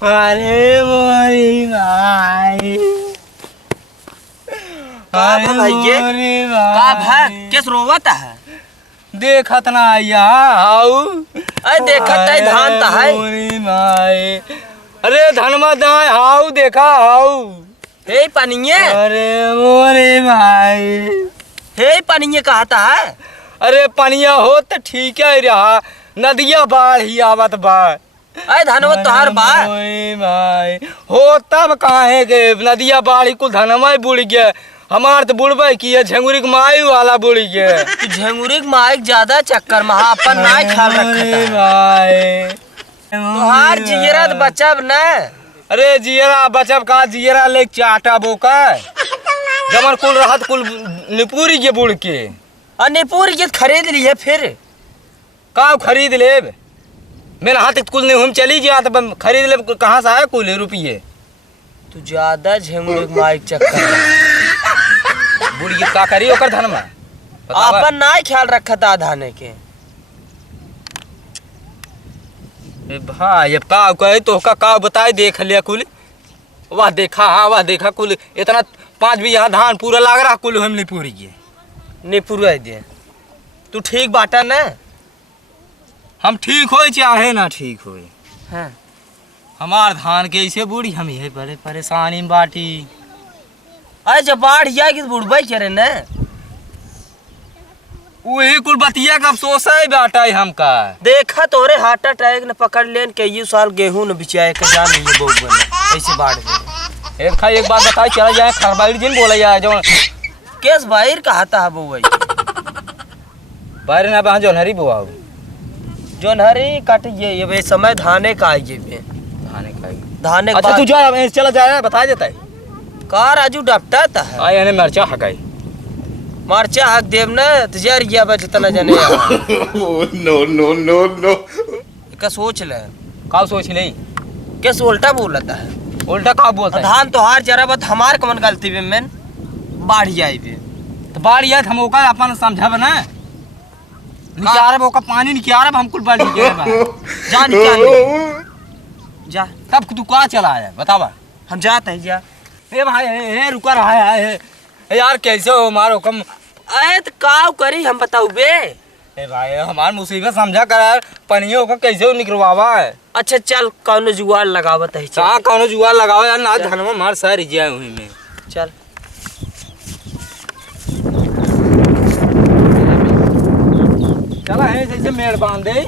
अरे मोरी भाई, का भाई का भाई किस रोवता है? देखत ना आओ। अरे देखत है धान ता है। मोरी भाई, अरे धनमा दाए आओ देखा आओ। हे पनिये, अरे मोरी भाई, हे पनिये कहता है। अरे पनिया हो तो ठीक है रहा, नदिया बाढ़ ही आवत बा। अरे धनवा तोहार बा भाई हो तब काहे के नदिया बाढ़ कुल धनमा बुड़ गया। हमार तो बुड़बे की है, झंगुरी के माई वाला बुड़ गया। झंगुरी के माइक ज्यादा चक्कर में अपन ना ख्याल रखता भाई, तोहार जियरा तो बचब न। अरे जियरा बचब का, जियरा ले चाटा बोका जमन कुल रहत कुल निपुरी के बुड़ के। निपुर के खरीद लिए फिर का खरीद लेब, मेरे हाथ कुल नहीं हम चली जा तो खरीद लेब। कहाँ से आए कुल रुपये? तू ज्यादा झंगुरी के माइक चक्कर बुढ़ी का करी ओकर धन में अपन ना ख्याल रखता धाने के। भाई अब का कहे तो का बताए देख लिया कुल। वाह देखा, हाँ वाह देखा कुल इतना 5 बीघा धान पूरा लाग रहा कुल हम निपुरी के। निपुरा दे तू ठीक बाटा न। हम ठीक हो चाहे ना ठीक हो, हाँ। हमार धान के ऐसे बूढ़ी हम यही बड़े परेशानी में बाटी। अरे जब बाढ़ जाएगी तो बुढ़बे करे न। वही कुल बतिया का अफसोस है बाटा हमका। देखा तोरे हार्ट अटैक न पकड़ लेन के ये साल गेहूं न बिचाए के जान नहीं बहु बने ऐसे बाढ़ में। एक बात बताई चला जाए खरबाड़ी दिन बोला जाए जो केस बाहर कहता है बउआ बाहर ना बहा जोनहरी बुआ जोनहरी काटिए ये समय धाने का आइए धाने अच्छा तू जा चला जाए बता देता है का राजू डपटा था आए ने मरचा हकाई मरचा हक देव न तजार गया बच तना जने नो नो नो नो का सोच ले का सोच ले कैसे उल्टा बोलता है। उल्टा का बोलता है? धान तो हार जरा बत हमार कमन गलती में मैन बाढ़ जाए भी तो बाढ़ आए हम ओका अपन समझब ना निकारब ओका पानी निकारब हम कुल बाढ़ के जा निकाल जा तब तू का चला आया बतावा। हम जाते हैं जा। ए भाई ए रुका रहा है यार कैसे हो मारो कम। अरे तो काव करी हम बताऊ बे। ए भाई हमार मुसीबत समझा कर पनियो का कैसे निकलवावा है। अच्छा चल कौनो जुगाड़ लगावत है हां कौनो जुगाड़ लगाओ यार ना धनमा मार सारी जाए हुई में। चल चला है जैसे मेड़ बांध दे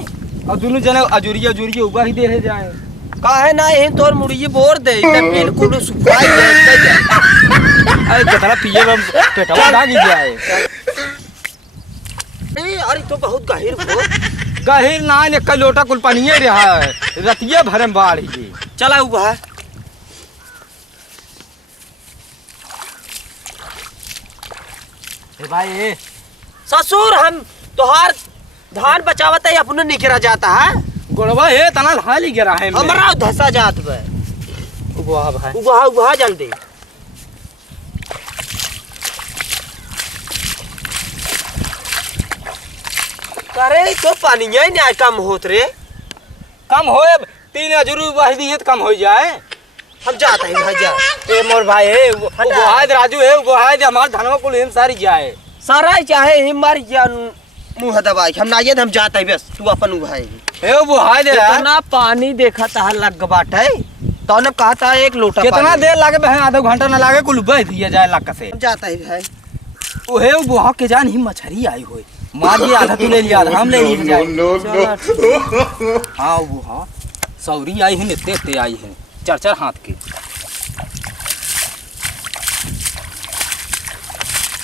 और दोनों जने अजूरी ऊपर ही दे जाए। काहे ना यही तोर मुड़िए बोर दे बिल्कुल सुखाई दे। अरे कितना पिए में पेटवा भागी जाए। अरे तो बहुत गहिर हो गहिर ना ने कल लोटा कुल पनिए रहा है रतिये भरे में बाढ़ ही। चला हुआ है ए भाई ससुर हम तोहार धान बचावत है अपने निकरा जाता है गोड़वा है तना धाली गिरा है हमरा धसा जात बे वाह भाई उगहा जल्दी करे तो पानी नहीं कम होत रे कम होए 3 अजूरी वाही दी कम हो जाए। हम जाते हैं भाई जा। ए मोर भाई है गोहाद राजू है गोहाद हमार धनवा कुल हिम सारी जाए सारा चाहे हिमार या मुंह दबाई हम ना ये हम जाते हैं बस तू अपन भाई ए वो हाय दे इतना पानी देखा था लग बाटे तो ने कहा था 1 लोटा कितना देर लागे बहन आधा घंटा ना लागे कुल बह दिया जाए लक से। हम जाता है भाई ओहे वो के जान ही मछरी आई होई मार के आधा तू ले लिया हम ले लिए जाए। हां वो हां सौरी आई है नेते आई है 4 हाथ की।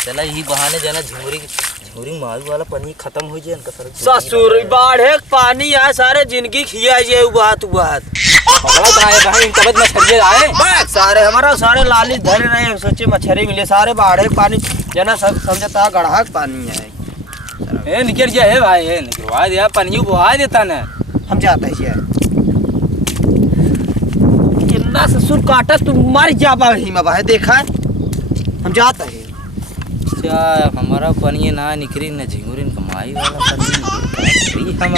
चला यही बहाने जाना झूरी माल वाला पानी खत्म हो जाए इनका ससुर बाढ़े पानी आ सारे जिंदगी खिया जाए उबात पकड़ा तो आए भाई इनका बद मछरी आए सारे हमारा सारे लाली धरे रहे सोचे मछली मिले सारे बाढ़े पानी जना सब समझता गढ़ा पानी है। ए निकल जाए भाई ए निकलवा दे पानी बुहा देता ना हम जाते हैं कितना ससुर काटा तुम मर जा ही में भाई देखा हम जाते हैं। हमारा पनिए ना निकरी न झिंगुरी कमाई वाला पनी हम